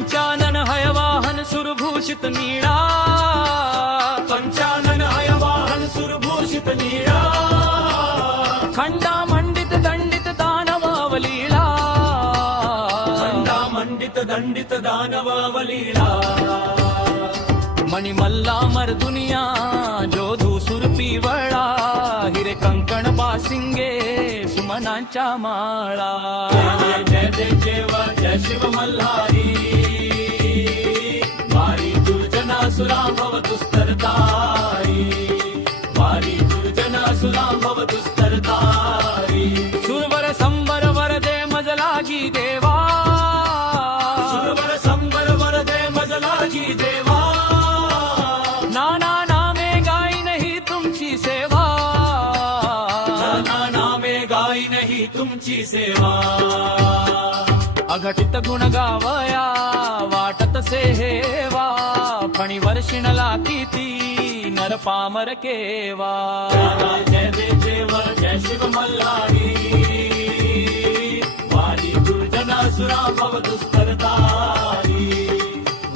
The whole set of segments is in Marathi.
पंचानन हयवाहन सुरभूषित नीळा, पंचानन हयवाहन सुरभूषित नीळा, खंडा मंडित दंडित दानवावलीला, खंडा मंडित दंडित दानवावलीला, मणिमल्ला मर्दुनिया जोधू सुरपीवळा, हिरे कंकण बासिंगे सुमनांच्या माळा. जय जय जय देव जय शिव मल्हारी, वारी दुर्जनासुरा भवतुस्तरतारी, वारी दुर्जनासुरा भवतुस्तरतारी. सुरवर संबर वरदे मजलागी देवा, सुरवर संबर वरदे मजलाजी देवा, नाना नामे गाई नाही तुमची सेवा, नाना नामे गाई नाही तुमची सेवा. अघटित गुण गावया वाटत से हेवा, फणी वर्षिणला किती नर पामर केवा. जय जय देव जय शिव मल्हारी, वारी दुर्जनासुरा भवतुस्तरतारी,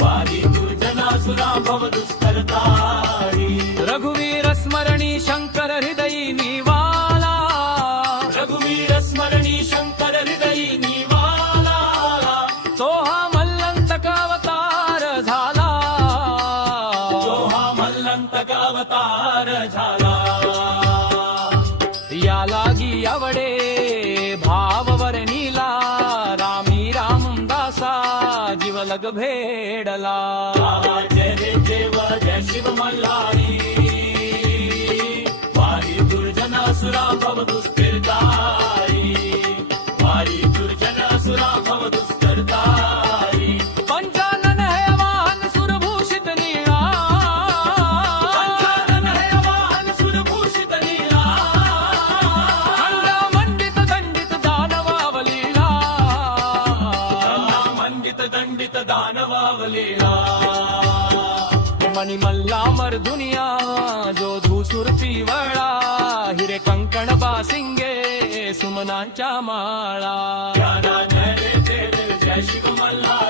वारी दुर्जनासुरा भवतुस्तरतारी. रघुवीर स्मरणी शंकर हृदयी निवाला, रघुवीर स्मरणी शंकर हृदयी निवाला, तो हा मल्लंतक अवतार झाला, तो हा मल्लंतक अवतार झाला. या लागी आवडे भाववर्णीला, रामी रामदासा जीवलग भेडला. जय जय देव जय शिव मल्हारी, वारी दुर्जनासुरा भवतुस्थिरतारी, वारी दुर्जनासुरा भवतुस्थिरतारी. पंचानन हयवाहन सुरभूषित नीळा, पंचानन हयवाहन सुरभूषित नीळा, खंडा मंडित दंडित दानवावलीला, खंडा मंडित दंडित दानवावलीला. मणिमल्ला मर्दुनिया जोधू सुरपीवळा, हिरे कंकण बासिंगे सुमनांच्या माळा. जय जय जय शिव मल्हारी.